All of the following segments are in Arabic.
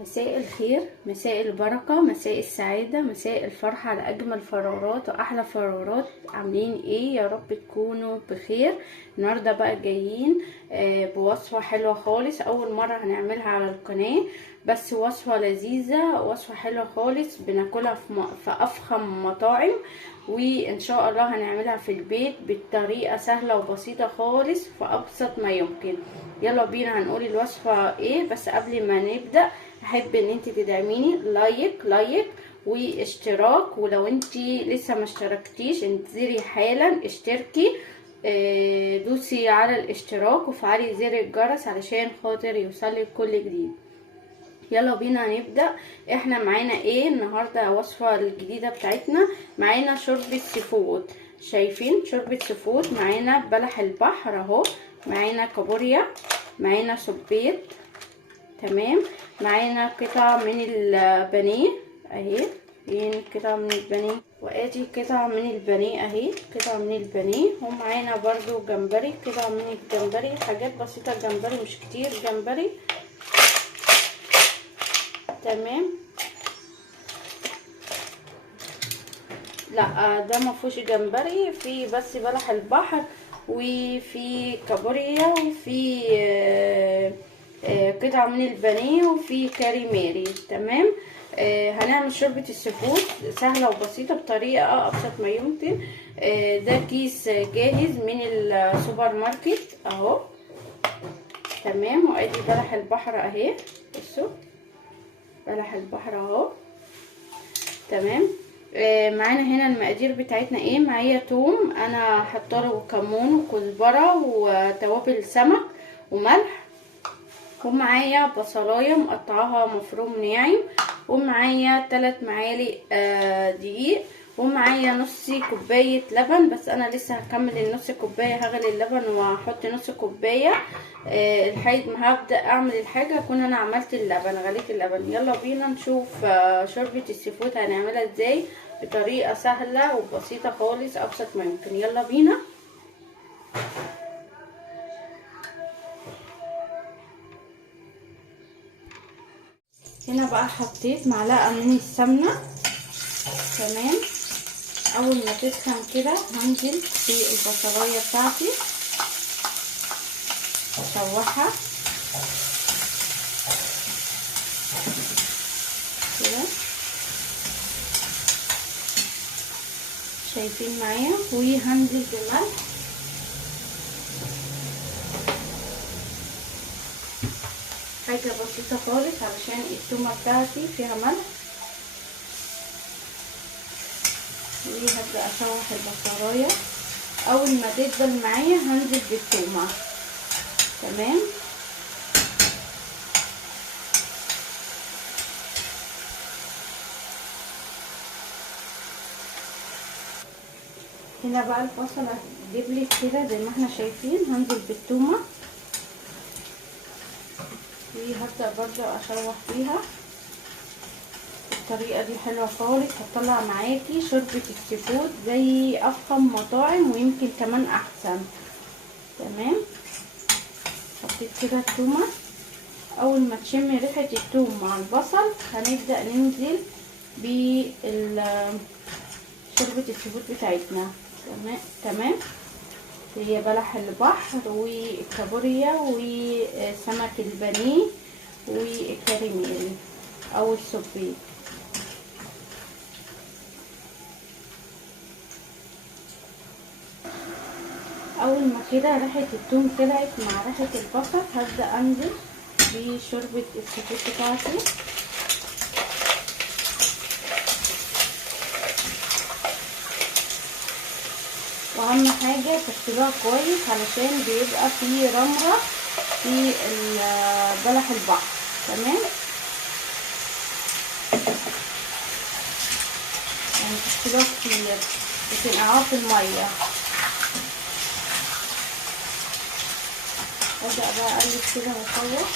مساء الخير، مساء البركة، مساء السعادة، مساء الفرحة على أجمل فرارات وأحلى فرارات. عاملين إيه؟ يا رب تكونوا بخير. النهاردة بقى جايين بوصفة حلوة خالص، أول مرة هنعملها على القناة، بس وصفة لذيذة، وصفة حلوة خالص بناكلها في أفخم مطاعم، وإن شاء الله هنعملها في البيت بطريقة سهلة وبسيطة خالص في أبسط ما يمكن. يلا بينا هنقول الوصفة إيه، بس قبل ما نبدأ احب ان انت تدعميني لايك واشتراك، ولو انت لسه ما اشتركتيش انزلي حالا اشتركي، دوسي على الاشتراك وفعلي زر الجرس علشان خاطر يوصلك كل جديد. يلا بينا نبدأ. احنا معانا ايه النهاردة؟ وصفة الجديدة بتاعتنا معانا شوربة سيفود. شايفين شوربة سيفود؟ معانا بلح البحر اهو، معانا كابوريا، معانا صبيط، تمام، معانا قطع من البانيه اهي، فين قطع من البانيه؟ وادي قطع من البانيه اهي، قطع من البانيه، ومعانا برضو جمبري، قطع من الجمبري، حاجات بسيطه، جمبري مش كتير، جمبري تمام. لا ده مفهوش جمبري، في بس بلح البحر، وفي كابوريا، وفي قطع من البانيه، وفي كاري ماري، تمام. هنعمل شوربة السيفود سهلة وبسيطة بطريقة أبسط ما يمكن. ده كيس جاهز من السوبر ماركت اهو، تمام. وادي بلح البحر اهي، بصوا بلح البحر اهو، تمام. معانا هنا المقادير بتاعتنا ايه؟ معايا توم انا حطاله، كمون وكزبره وتوابل سمك وملح، ومعايا بصلايه مقطعاها مفروم ناعم، ومعايا 3 معالق دقيق، ومعايا نص كوبايه لبن، بس انا لسه هكمل النص كوبايه، هغلي اللبن واحط نص كوبايه لحد ما هبدا اعمل الحاجه اكون انا عملت اللبن، غليت اللبن. يلا بينا نشوف شوربه السيفود هنعملها ازاي بطريقه سهله وبسيطه خالص، ابسط ما يمكن. يلا بينا. هنا بقى حطيت معلقه من السمنه، تمام. اول ما تسخن كده هنزل في البصلايه بتاعتي اشوحها كده، شايفين معايا، وهنزل بملح، حاجه بسيطه خالص علشان التومه بتاعتي فيها ملح، وهبدا اشوح البصلايه. اول ما تدبل معايا هنزل بالتومه، تمام. هنا بقى البصله دبلت كده زي ما احنا شايفين، هنزل بالتومه وهبدا برضو اشوح فيها. الطريقه دي حلوه خالص، هتطلع معاكي شوربه السيفود زي افخم مطاعم ويمكن كمان احسن، تمام. حطيت كده التومه، اول ما تشم ريحه التوم مع البصل هنبدا ننزل شوربه السيفود بتاعتنا، تمام. هي بلح البحر والكابوريا وسمك البانيه والكاريميري او السبيط. اول ما كده ريحه الثوم طلعت مع ريحه البصل هبدا انزل بشوربه السيفود بتاعتي، واهم حاجه تغسلوها كويس علشان بيبقى فيه رمره في بلح البحر، تمام. يعني تغسلوها كتير وتنقعوها في الميه. ابدا بقى اقلب كده واشوح،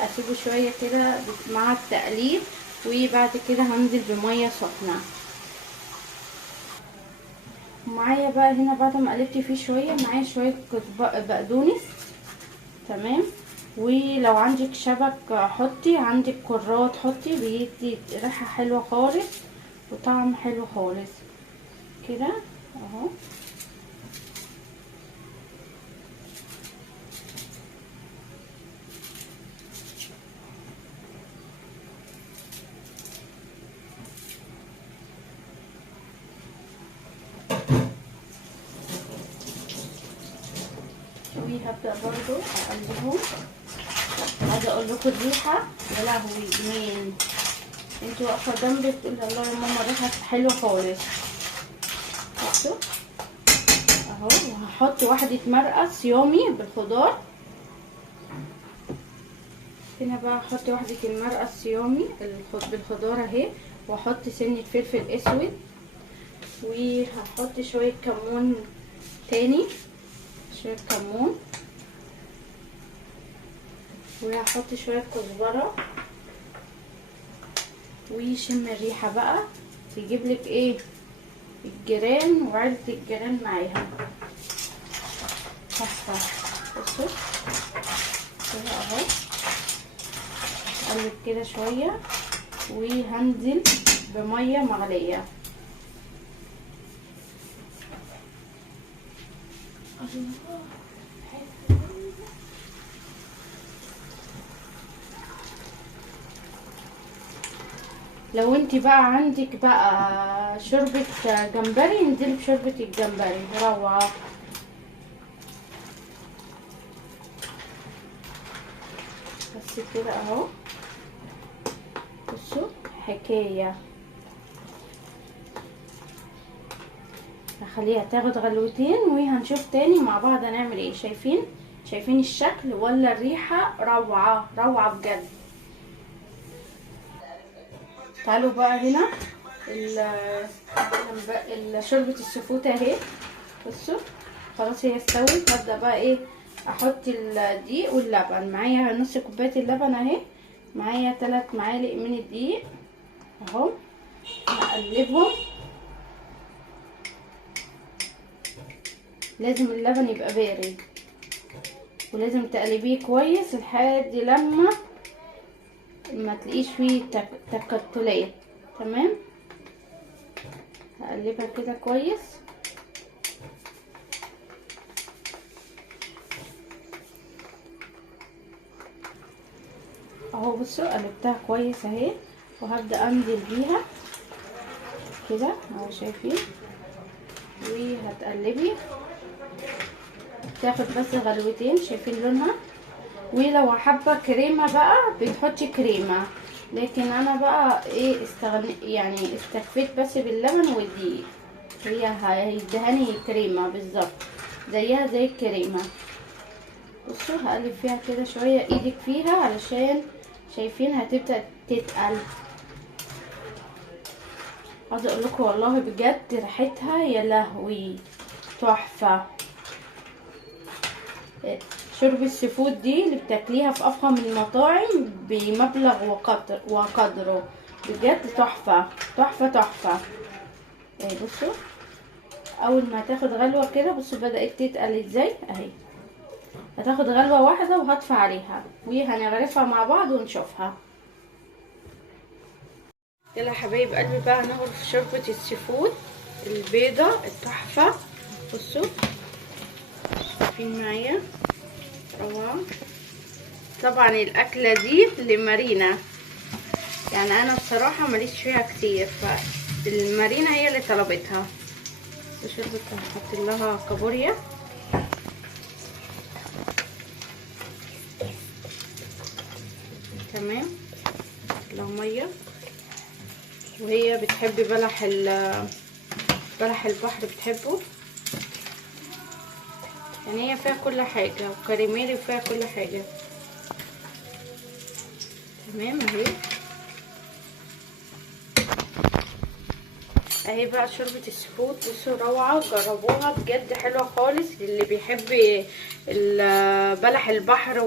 واسيبه شويه كده مع التقليب، وبعد كده هنزل بميه سخنه. ومعايا بقى هنا بعد ما قلبت فيه شويه معايا شويه بقدونس. تمام. ولو عندك شبك حطي، عندك كرات حطي، بيدي ريحه حلوه خالص وطعم حلو خالص كده اهو. وهبدأ برضو اقلبهم. عايزه اقول لكم الريحه يا لهوي جنان، انتوا واقفه جنبي بتقولي الله يا ماما ريحه حلوه خالص. بصوا اهو. وهحط واحده مرقه صيامي بالخضار هنا بقى. احط واحده المرقه الصيامي بالخضار اهي، واحط سنه فلفل اسود، وهحط شويه كمون تاني، شويه كمون، وهحط شويه كزبره، وشم الريحه بقى تجيب لك ايه الجيران وعيله الجيران معاها تحفه. بصوا كده اهو. اقلب كده شويه وهنزل بميه مغليه. لو انت بقى عندك بقى شوربة جمبري انزلي بشوربة الجمبري روعة. بس كده اهو. بصوا حكاية. هخليها تاخد غلوتين وهنشوف تاني مع بعض هنعمل ايه. شايفين الشكل ولا الريحة؟ روعة روعة بجد. تعالوا بقى هنا شوربة السفود اهي. بصوا خلاص هي استوت. هبدأ بقى ايه احط الدقيق واللبن. معايا نص كوباية اللبن اهي، معايا 3 معالق من الدقيق اهو. هقلبهم. لازم اللبن يبقى بارد، ولازم تقلبيه كويس لحد لما ما تلاقيش فيه تكتلات. تمام. هقلبها كده كويس. اهو بصوا قلبتها كويس اهي، وهبدأ انزل بيها كده اهو شايفين. وهتقلبي تاخد بس غلوتين. شايفين لونها؟ ولو حابه كريمه بقى بتحطي كريمه، لكن انا بقى ايه يعني استكفيت بس باللبن والدقيق. هي هيدهني كريمه بالظبط زيها زي الكريمه. بصوا هقلب فيها كده شويه ايدك فيها علشان شايفين هتبدا تتقل. عايزه اقول لكم والله بجد ريحتها يا لهوي تحفه. شوربة السفود دي اللي بتاكليها في افخم المطاعم بمبلغ وقدره بجد تحفه تحفه تحفه. اهي بصوا اول ما هتاخد غلوه كده. بصوا بدات تتقل ازاي اهي. هتاخد غلوه واحده وهطفي عليها وهنغرفها مع بعض ونشوفها. يلا يا حبايب قلبي بقى هنغرف شوربه السفود البيضه التحفه. بصوا شايفين معايا روعه. طبعا الاكله دي لمارينا، يعني انا بصراحه ماليش فيها كتير، فالمارينا هي اللي طلبتها. شربت هحط لها كابوريا. تمام. لها ميه، وهي بتحب بلح البحر بتحبه، يعني هي فيها كل حاجه وكريميري وفيها كل حاجه. تمام اهي. اهي بقى شوربه السفود. بصوا روعه، جربوها بجد حلوه خالص. اللي بيحب بلح البحر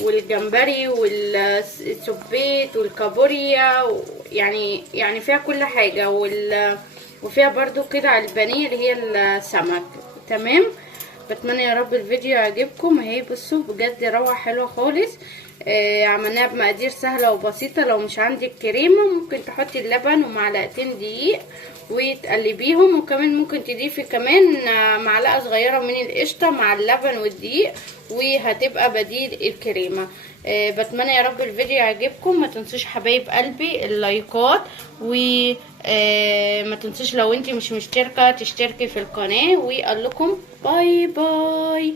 والجمبري والسبيط والكابوريا يعني فيها كل حاجه وفيها برضو قطع البانيه اللي هي السمك. تمام. بتمنى يا رب الفيديو يعجبكم. اهي بصوا بجد روعه حلوه خالص. عملناها بمقادير سهله وبسيطه. لو مش عندك كريمه ممكن تحطي اللبن ومعلقتين دقيق وتقلبيهم، وكمان ممكن تضيفي كمان معلقه صغيره من القشطه مع اللبن والدقيق، وهتبقى بديل الكريمه. بتمنى يا رب الفيديو يعجبكم. ما تنسوش حبايب قلبي اللايكات، وما تنسوش لو انتي مش مشتركه تشتركي في القناه، وقال لكم باي باي.